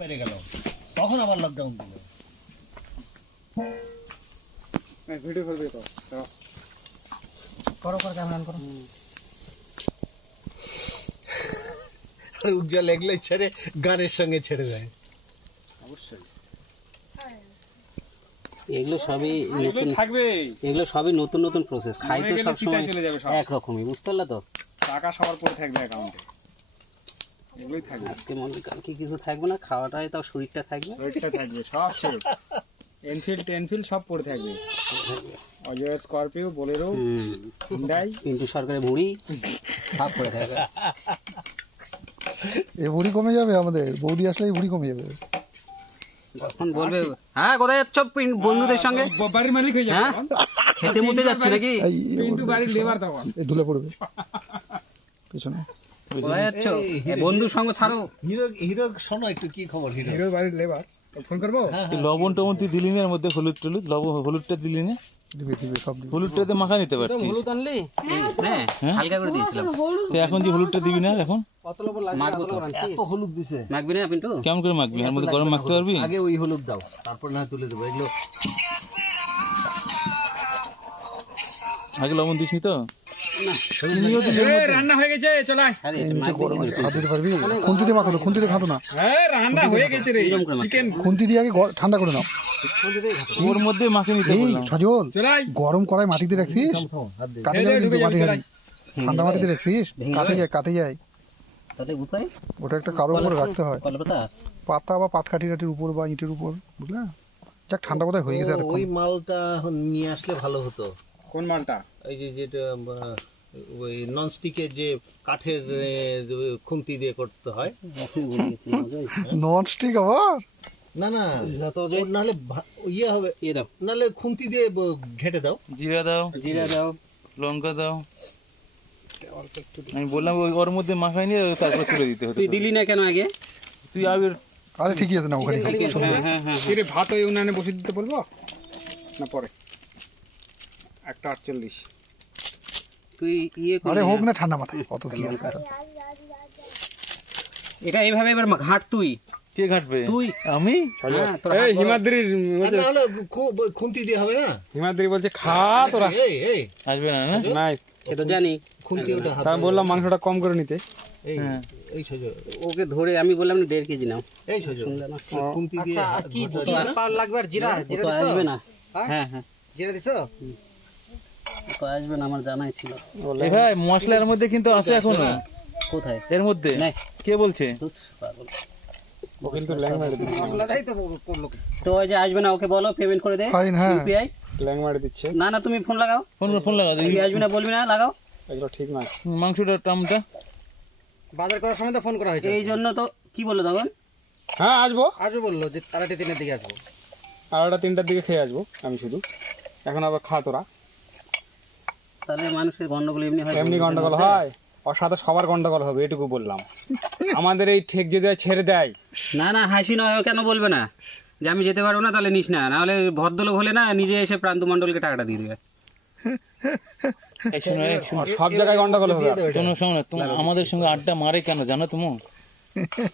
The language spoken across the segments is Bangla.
বেড়ে গেল, তখন আবার লকডাউন দিল। ভিডিও করবে তো করো ক্যামেরা অন করো। আর উজ্জ্বল এগুলোই ছেড়ে গানের সঙ্গে ছেড়ে দেয়। অবশ্যই এগুলো সবই নতুন থাকবে, এগুলো সবই নতুন নতুন প্রসেস। খাই তো সবসময় একরকমই, বুঝতে পারলে তো? টাকা সবার পরে থাকবে অ্যাকাউন্টে, এগুলোই থাকবে। আজকে মনে কালকে কিছু থাকবে না, খাওয়াটাই তাও শরীরটা থাকবে, ওইটা থাকবে সব শেষ। এনফিল্ড সব পরে থাকবে। অজয় স্করপিও, বোলেরো, হুন্ডাই, কিন্তু সরকারের ভুঁড়ি সব পরে থাকবে। এই ভুঁড়ি কমে যাবে, আমাদের বৌদি আসলে ভুঁড়ি কমে যাবে। যখন বলবে হ্যাঁ কোথায় যাচ্ছ বন্ধুদের সঙ্গে, বাড়ির মালিক হয়ে যাবে, খেতে মুতে যাচ্ছে নাকি, কিন্তু বাড়ির লেবার তখন এই ধুলে পড়বে পিছনে। কোথায় যাচ্ছ বন্ধুর সঙ্গে ছাড়ো। হিরো শোনো একটু, কি খবর? হিরোর বাড়ির লেবার ফোন করবো। লবণ টবণ তুই দিলি না, এর মধ্যে হলুদ টলুদ, হলুদটা দিলি না? দিবে সব দিবে। হলুদটাতে মাখা নিতে পারতিস। হলুদ আনলি? হ্যাঁ হালকা করে দিয়েছিলাম। তো এখন যে হলুদটা দিবি না, এখন মাখবো তো। এত হলুদ দিছে, মাখবি না পিন্টু? কেমন করে মাখবি? এর মধ্যে গরম মাখতে পারবি? আগে ওই হলুদ দাও, তারপর না তুলে দেবো এগুলো। আগে লবণ দিসনি তো? রান্না হয়ে গেছে, চলাই। আরে এই নিচে গরম আছে, হাত দিতে পারবি? খুন্তি দিয়ে মাখো, খুন্তি দিয়ে ঘাঁটো না, হ্যাঁ রান্না হয়ে গেছে রে, চিকেন খুন্তি দিয়ে আগে ঠান্ডা করে নাও। ওর মধ্যে মাখে নিতে এই বললাম। সজল, চলাই। গরম কড়াই মাটিতে রাখছিস, কাটে যাবে কিন্তু মাটি হাঁড়ি। ঠান্ডা মাটিতে রাখছিস, কাটে যায়। তাহলে উপায় ওটা একটা কারোর উপরে রাখতে হয়, কলপাতা পাতা বা পাটকাঠির উপর বা ইটের উপর, বুঝলা? যাক, ঠান্ডা বোধহয় হয়ে গেছে। ওই মালটা নিয়ে আসলে ভালো হতো। কোন মালটা? এই যে যেটা ওই ননস্টিকের যে কাঠের খুন্তি দিয়ে করতে হয়। নন স্টিক আবার? না না, ওর নাহলে ইয়ে হবে, দাও, নাহলে খুন্তি দিয়ে ঘেটে দাও। জিরা দাও, জিরা দাও, লঙ্কা দাও। আমি বললাম ওর মধ্যে মাখাই নিয়ে তারপর তুলে দিতে হতো। তুই দিলি না কেন আগে? তুই আবার আরে ঠিকই আছে না, ওখানে হ্যাঁ হ্যাঁ হ্যাঁ কি রে, ভাত ওই উনানে বসে দিতে বলবো না পরে? 1:48। তুই ইয়ে আরে হোক না ঠান্ডা মাথায়, কত কি আছে। এটা এইভাবে এবার ঘাট। তুই কে ঘাটবে? তুই আমি? হ্যাঁ, তোর এই হিমাদ্রির আর না হলে খুন্তি দিয়ে হবে না। হিমাদ্রি বলছে খা তোরা। এই আসবে না না? নাই, সে তো জানি। খুন্তি ওটা হাতে আমি বললাম মাংসটা কম করে নিতে। এই এই সোজো, ওকে ধরে আমি বললাম না 1.5 কেজি নাও। এই সোজো খুন্তি দিয়ে কি লাগবে? আর জিরা জিরা আসবে না? হ্যাঁ হ্যাঁ জিরা দিছো তো আসবে না, আমার জানাই ছিল। এ ভাই মশলা এর মধ্যে কিন্তু আছে এখনো। কোথায়? এর মধ্যে কে বলছে? ও কিন্তু ল্যাং মারি দিচ্ছে, মশলাটাই তো করলো। তো ওই যে আসবে না, ওকে বলো পেমেন্ট করে দে। ফাইন, হ্যাঁ। ইউপিআই ল্যাং মারি দিচ্ছে। না না, তুমি ফোন লাগাও। ফোন লাগা। তুই আসবি না বলবি না, লাগাও। এগুলো ঠিক নয়। মাংসটা টামটা বাজার করার সময় তো ফোন করা হয়েছে, এই জন্য তো। কি বললো তখন? হ্যাঁ আসবো বললো যে 3:30 দিকে আসবো। 2:30-3টার দিকে খেয়ে আসবো আমি শুধু। এখন আবার খা তোরা। তাহলে মানুষের গন্ডগোল এমনি হয়। এমনি গন্ডগোল হয়, ওর সাথে সবার গন্ডগোল হবে, এটুকু বললাম। আমাদের এই ঠেক যদি ছেড়ে দেয়। না না, হাসি নয়, ও কেন বলবে না যে আমি যেতে পারবো না? তাহলে নিস না, নাহলে ভদ্রলোক হলে না নিজে এসে প্রান্ত মণ্ডলকে টাকাটা দিয়ে দেবে। সব জায়গায় গন্ডগোল হবে। শোনো, তুমি আমাদের সঙ্গে আড্ডা মারে কেন জানো তুমি?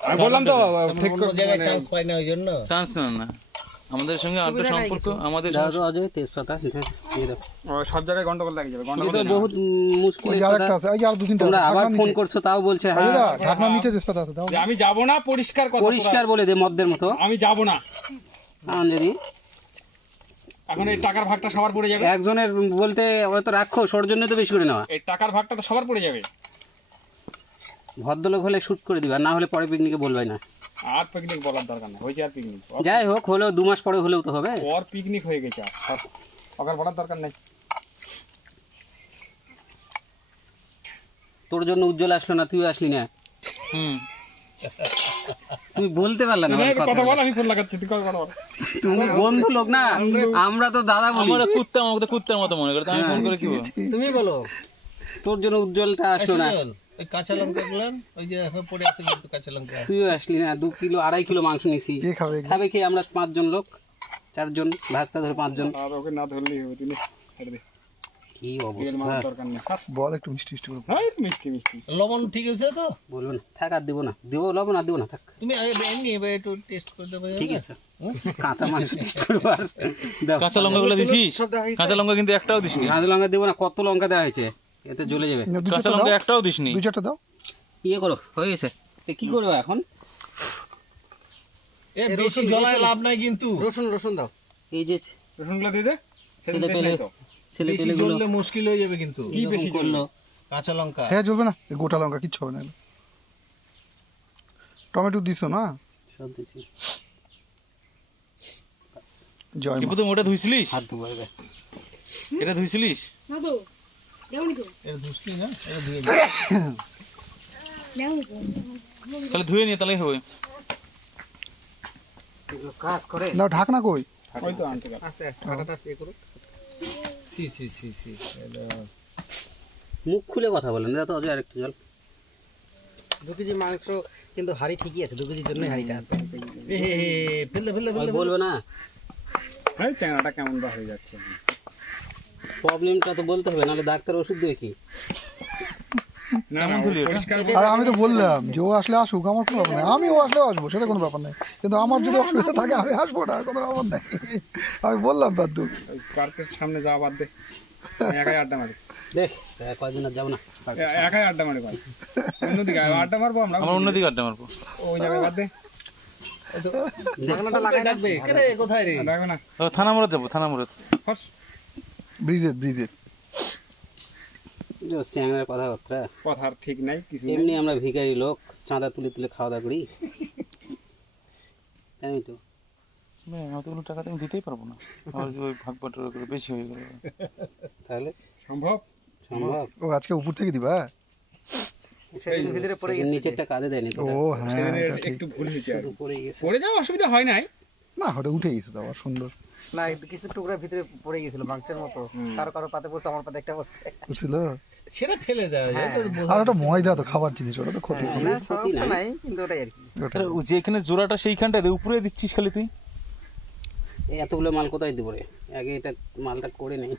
আমি বললাম তো ঠিক কোনো জায়গায় চান্স পাই না, ওই জন্য। চান্স না, আমাদের সঙ্গে আড্ডা সম্পর্ক আমাদের অজয় তেজপাতা দিয়ে দাও। সব জায়গায় গন্ডগোল লাগে যাবে। এটা তো বহুত মুশকিল। ওই যে আরেকটা আছে, এই যে আর 2-3টা তোমরা আবার ঢাকনার ফোন নিচে। করছো, তাও বলছে এই হ্যাঁ যে ঢাকনার নিচে তেজপাতা আছে, দাও। যে আমি যাব না, পরিষ্কার কথা। পরিষ্কার বলে দে মদ্দের মতো। আমি যাব না। যদি এখন এই টাকার ভাগটা সবার পড়ে যাবে। একজনের বলতে ওরা তো রাখো, ওর জন্য তো বেশি করে নেওয়া। এই টাকার ভাগটা তো সবার পড়ে যাবে। ভদ্রলোক হলে শুট করে দিবা, না হলে পরে পিকনিকে বলবাই না। আর পিকনিক বলার দরকার নেই, হয়েছে আর পিকনিক। যাই হোক, হলেও 2 মাস পরে হলেও তো হবে। ওর পিকনিক হয়ে গেছে, আর ওকার বলার দরকার নেই। তোর জন্য উজ্জ্বল আসলো না, তুইও আসলি না। হুম, তুমি বলতে পারলে না আমার কথা কথা। বল, আমি ফোন লাগাচ্ছি, তুই কথা বল। তুমি বন্ধু লোক না, আমরা তো দাদা বলি। আমরা কুত্তার মতো মনে করে, আমি ফোন করে কি বলবো? তুমি বলো, তোর জন্য উজ্জ্বলটা আসলো না। ওই কাঁচা লঙ্কা গুলান, ওই যে এখন পড়ে আছে কিন্তু কাঁচা লঙ্কা। তুইও আসলি না। 2 কিলো 2.5 কিলো মাংস নিছি। কে খাবে? খাবে কি? আমরা 5 জন লোক, 4 জন ভাস্তা ধরে 5 জন। আর ওকে না ধরলেই হবে, তুই ছেড়ে দে। কি তেল অবস্থা মারার দরকার নেই। বল একটু মিষ্টি মিষ্টি করে। হ্যাঁ মিষ্টি মিষ্টি। লবণ ঠিক আছে তো? বলবেন থাক আর দিব না, দিব লবণ আর দিব না থাক। তুমি আগে এমনি এবার একটু টেস্ট করে দেবে। ঠিক আছে কাঁচা মাংস টেস্ট করবো আর দাও। কাঁচা লঙ্কা গুলো দিছিস? কাঁচা লঙ্কা কিন্তু একটাও দিসনি। কাঁচা লঙ্কা দেবো না, কত লঙ্কা দেওয়া হয়েছে, এতে জ্বলে যাবে। না, দু কাঁচা চারটা লঙ্কা দাও, একটাও দিসনি। দু চারটা দাও। ইয়ে করো, হয়ে গেছে। এ কি করবো এখন? এ বেশি জ্বলায় লাভ নাই কিন্তু। রসুন রসুন দাও। এই যে রসুনগুলো দিয়ে দে। ছেলে পেলে ছেলে বেশি পেলে জ্বললে মুশকিল হয়ে যাবে কিন্তু। কি বেশি করলো? কাঁচা লঙ্কা হ্যাঁ জ্বলবে না, এই গোটা লঙ্কা কিচ্ছু হবে না। এগুলো। টমেটো দিছো না? সব দিচ্ছি। জয় মা। কিন্তু ওটা ধুইছিলিস? হাত ধুবো এবার। এটা ধুইছিলিস? এটা ধুসলি না, এটা ধুয়ে তাহলে ধুয়ে নিয়ে তাহলেই হবে। এগুলো কাজ করে। না ঢাকনা কই? ওই তো আনতে গেল। আস্তে কাটাটা ইয়ে করো। সি সি সি সি মুখ খুলে কথা বলেন, দাদা তো আরেকটু জল। 2 কেজি মাংস কিন্তু হাড়ি ঠিকই আছে, 2 কেজির জন্য হাড়িটা আছে। এ ফেলতে ফেলতে ওই বলবে না, হ্যাঁ চ্যাংড়াটা কেমন বা হয়ে যাচ্ছে। প্রবলেমটা তো বলতে হবে, নাহলে ডাক্তার ওষুধ দেবে কি? না না পরিষ্কার আর আমি তো বললাম যে ও আসলে আসুক, আমার কোনো ব্যাপার নেই। আমিও আসলেও আসবো, সেটা কোনো ব্যাপার নেই। কিন্তু আমার যদি অসুবিধা থাকে আমি আসবো না, কোনো ব্যাপার নেই। আমি বললাম বাদ্দু। পার্কের সামনে যাওয়া বাদ দে। একাই আড্ডা মারি। দেখ কয়দিন আর যাবো না। একাই আড্ডা মারি ভাই। অন্যদিকে আড্ডা মারবো আমরা। আমরা অন্যদিকে আড্ডা মারবো। ওই জায়গায় বাদ দে। ঢাকনাটা লাগাই ডাকবে কেরে কোথায় রে? ডাকবে না। থানা মোড়ে যাবো, থানা মোড়ে। ফস। ব্রিজের ব্রিজের। স্যাংরার কথাবার্তা। কথার ঠিক নাই কিছু নেই। এমনি আমরা ভিখারি লোক, চাঁদা তুলে তুলে খাওয়া দাওয়া করি। তাই তো অতগুলো টাকা তো আমি দিতেই পারবো না। আবার যে ওই ভাগ বাটোয়ারা করে বেশি হয়ে গেল। তাহলে সম্ভব? সম্ভব। ও আজকে উপর থেকে দিবা? সেদিন ভিতরে পড়ে গেছে, নিচেরটা কাজে দেয়নি তো। ও হ্যাঁ, সেদিনের এটা ঠিক। একটু ভুল হয়েছে আর শুধু পড়ে গেছে। পড়ে যাওয়া অসুবিধা হয় নাই। না ওটা উঠে গেছে তো আবার সুন্দর। না কিছু টুকরা ভিতরে পড়ে গেছিল মাংসের মতো, কারো কারো পাতে পড়ছে, আমার পাতে একটা পড়ছে। বুঝছিল? সেটা ফেলে দেওয়া যায়। আর ওটা ময়দা তো খাবার জিনিস, ওটা তো ক্ষতি করে। না ক্ষতি নাই, কিন্তু ওটাই আর কি। ওটা যেখানে জোড়াটা সেইখানটায় উপরে দিচ্ছিস খালি তুই। এই এতগুলো মাল কোথায় দিব রে? আগে এটা মালটা করে নেই।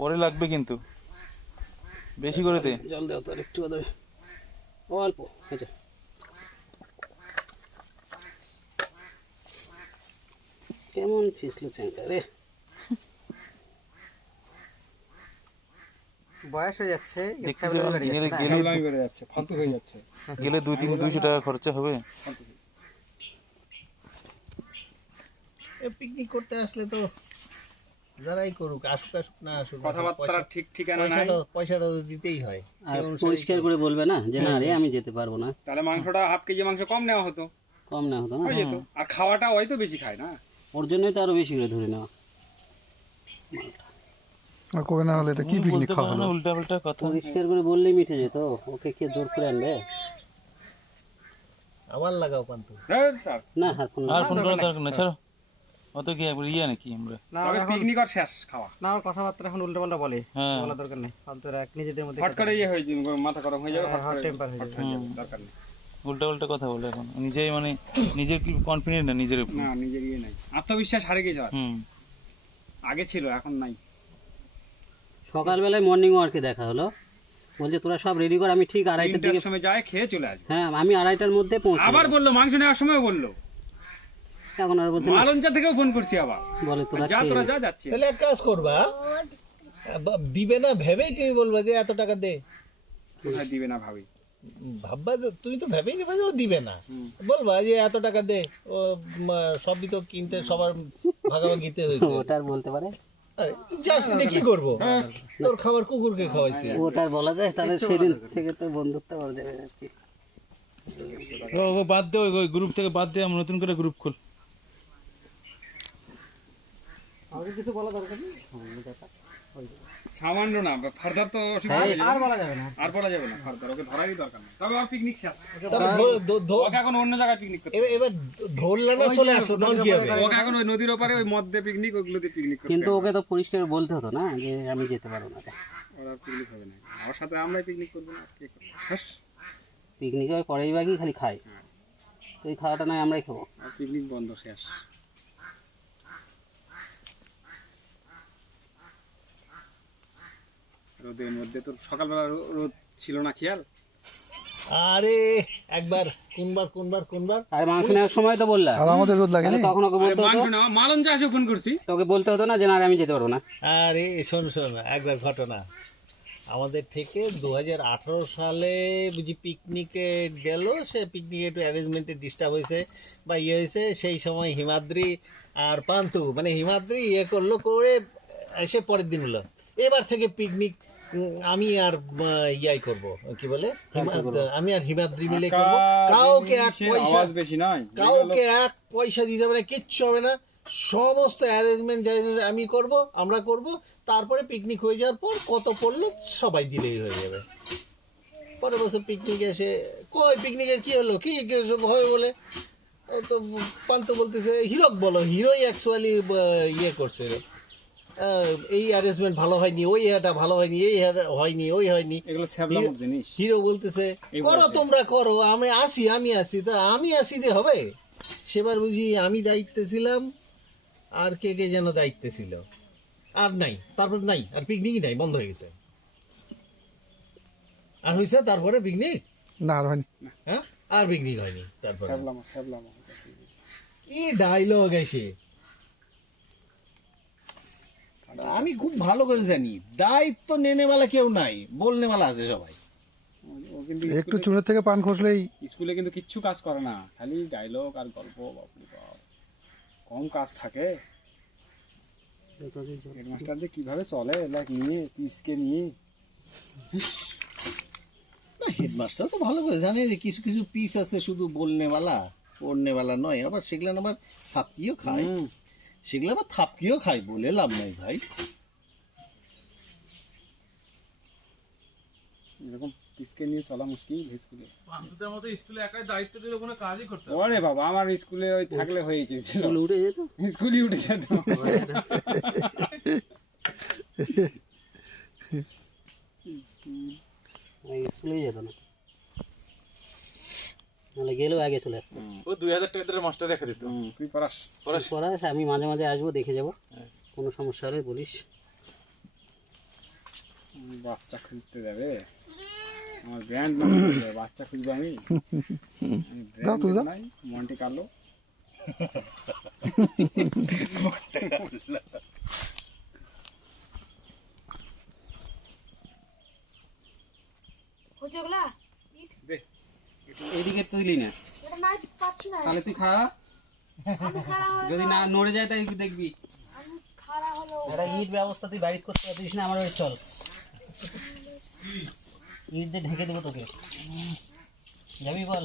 পরে লাগবে কিন্তু বেশি করে দে। জল দেও তো একটু দেবে, অল্প হয়েছে। কেমন ফিসলো চ্যাংকা রে, বয়স হয়ে যাচ্ছে, দেখছি যে ঝামেলাই বেড়ে যাচ্ছে, ফালতু হয়ে যাচ্ছে। গেলে 200-300 টাকা খরচা হবে। পিকনিক করতে আসলে তো যারাই করুক, আসুক আসুক না আসুক, কথাবার্তা ঠিক ঠিকানা নাই। পয়সাটা তো দিতেই হয়। আর পরিষ্কার করে বলবে না যে না রে আমি যেতে পারবো না। তাহলে মাংসটা হাফ কেজি মাংস কম নেওয়া হতো, কম না হতো না, হয়ে যেত। আর খাওয়াটা ওই তো বেশি খায় না, ওর জন্যই তো আরো বেশি করে ধরে নেওয়া। আর কবে না হলে এটা কি পিকনিক বলতে খাওয়া পারো না, হলো? উল্টা পাল্টা কথা। পরিষ্কার করে বললেই মিটে যেত, ওকে কে জোর করে আনবে? আবার লাগাও পান্তু। না আর কোনো আর ফোন করার দরকার না, ছাড়ো। অত কি একবার ইয়ে নাকি আমরা? তবে পিকনিক আর শেষ খাওয়া। না ওর কথাবার্তা এখন উল্টো পাল্টা বলে, হ্যাঁ। বলা দরকার নেই। ফালতু এক নিজেদের মধ্যে হট করে ইয়ে হয়ে যাবে, মাথা গরম হয়ে যাবে, হট হট করে টেম্পার হয়ে যাবে। দরকার নেই। উল্টা উল্টা কথা বলে এখন নিজেই, মানে নিজের কি কনফিডেন্ট না নিজের উপর। না নিজের ইয়ে নাই, আত্মবিশ্বাস হারিয়ে গেছে। আর হুম। আগে ছিল এখন নাই। সকালবেলায় মর্নিং ওয়ার্কে দেখা হলো, বলছে তোরা সব রেডি কর, আমি ঠিক 2:30টার দিকে। 3টার সময় যায় খেয়ে চলে আসবে। হ্যাঁ আমি 2:30টার মধ্যে পৌঁছে আবার বললো মাংস নেওয়ার সময় বললো, এখন আর বলছে না, মালঞ্চা থেকেও ফোন করছি আবার, বলে তোরা যা খেয়ে তোরা নে। যা যাচ্ছে। তাহলে এক কাজ করবা, দিবে না ভেবেই তুমি বলবা যে এত টাকা দে। কোথায় দিবে না ভাবি, ভাববা যে তুমি তো ভেবেই নেবা যে ও দিবে না, বলবা যে এত টাকা দে, ও সবই তো কিনতে সবার ভাগাভাগিতে হয়েছে। ওটা আর বলতে পারে, আরে তুই যাস না কি করবো, তোর খাবার কুকুরকে খাওয়াইছি। ওটা আর বলা যায়? তাহলে সেদিন থেকে তো বন্ধুত্ব করা যাবে আর কি। ও বাদ দে, ওই গ্রুপ থেকে বাদ দে, আমরা নতুন করে গ্রুপ খোল। আমাকে কিছু বলা দরকার নেই, সামান্য না ফার্দার তো অসুবিধা হয়ে আর যাবে। বলা যাবে না। আর বলা যাবে না ফার্দার, ওকে ধরারই দরকার নেই। তবে আর পিকনিক শেষ, তবে ওকে এখন অন্য জায়গায় পিকনিক করতে এবার ধরলে না চলে আসলো তখন কি হবে? ওকে এখন ওই নদীর ওপারে ওই মদ দিয়ে পিকনিক, ওগুলো দিয়ে পিকনিক করতে কিন্তু হবে। ওকে তো পরিষ্কার বলতে হতো না যে আমি যেতে পারবো না। ওরা পিকনিক হবে না, ওর সাথে আমরাই পিকনিক করবো না, কে করবে? ব্যাস, পিকনিক হয় করেই বাকি খালি খাই, তো এই খাওয়াটা নয় আমরাই খাবো। আর পিকনিক বন্ধ, শেষ। রোদের মধ্যে তোর সকালবেলা রোদ ছিল না খেয়াল? আরে একবার কোনবার আর মাংস নেওয়ার সময় তো বললা, আর আমাদের রোদ লাগে তাহলে তখন ওকে বলতে হতো, মালন চাষে ফোন করছি, তোকে বলতে হতো না যে না আমি যেতে পারবো না। আরে শোন একবার ঘটনা আমাদের থেকে 2018 সালে বুঝি পিকনিকে গেল, সে পিকনিকে একটু অ্যারেঞ্জমেন্টে ডিস্টার্ব হয়েছে বা ইয়ে হয়েছে, সেই সময় হিমাদ্রি আর পান্তু মানে হিমাদ্রি ইয়ে করলো করে এসে পরের দিন হলো এবার থেকে পিকনিক আমি আর ইয়াই করব কি বলে আমি আর হিমাদ্রি মিলে করবো, কাউকে এক পয়সা আওয়াজ বেশি নয়, কাউকে এক পয়সা দিতে হবে না, কিচ্ছু হবে না, সমস্ত অ্যারেঞ্জমেন্ট আমি করব, আমরা করব, তারপরে পিকনিক হয়ে যাওয়ার পর কত পড়লো সবাই দিলেই হয়ে যাবে। পরের বছর পিকনিক এসে কই পিকনিকের কি হলো কি হবে বলে তো পান্ত বলতেছে হিরোক বলো, হিরোই অ্যাকচুয়ালি ইয়ে করছে, এই অ্যারেঞ্জমেন্ট ভালো হয়নি, ওই এটা ভালো হয়নি, এই হয়নি, ওই হয়নি। এগুলো স্যাবলাম জিনিস। হিরো বলতেছে করো তোমরা করো, আমি আসি তা আমি আসি দিয়ে হবে। সেবার বুঝি আমি দায়িত্বে ছিলাম আর কে যেন দায়িত্বে ছিল, আর নাই, তারপর নাই, আর পিকনিকই নাই, বন্ধ হয়ে গেছে। আর হয়েছে তারপরে পিকনিক না আর হয়নি। হ্যাঁ আর পিকনিক হয়নি। তারপরে স্যাবলাম কি ডায়লগ এসে, আমি খুব ভালো করে জানি দায়িত্ব নেনেওয়ালা কেউ নাই, বলনেওয়ালা আছে সবাই। একটু চুনের থেকে পান খসলেই স্কুলে কিন্তু কিচ্ছু কাজ করে না, খালি ডায়লগ আর গল্প, বাপরে বাপ কম কাজ থাকে। হেডমাস্টার যে কিভাবে চলে লাইক নিয়ে পিসকে নিয়ে, না হেডমাস্টার তো ভালো করে জানে যে কিছু কিছু পিস আছে শুধু বলনেওয়ালা, পড়নেওয়ালা নয়, আবার সেগুলো আবার থাপকিও খায়, সেগুলো আবার থাপকিও খায়, বলে লাভ নাই ভাই। এরকম পিসকে নিয়ে চলা মুশকিল স্কুলে। পান্তুদের মতো স্কুলে একাই দায়িত্ব দিলে কোনো কাজই করতে হবে। ওরে বাবা, আমার স্কুলে ওই থাকলে হয়ে যেত, উঠে যেত, স্কুলই উঠে যেত। স্কুলেই যেত না, নাহলে গেলেও আগে চলে আসতো। ও 2000 টাকা দিয়ে মাস্টার রেখে দিত। তুই পড়াস? পড়াস, আমি মাঝে মাঝে আসবো, দেখে যাবো, কোনো সমস্যা হলে বলিস। বাচ্চা খুঁজতে যাবে, আমার ব্র্যান্ড বাচ্চা খুঁজবো আমি, নাই মন্টে কার্লো। এদিকে তো দিলি না, তাহলে তুই খা, যদি না নড়ে যায় তাই দেখবি। একটা ইট ব্যবস্থা তুই বাড়িতে করতে পারতিস না, আমার বাড়ি চল, ইট দিয়ে ঢেকে দেবো তোকে, যাবি বল।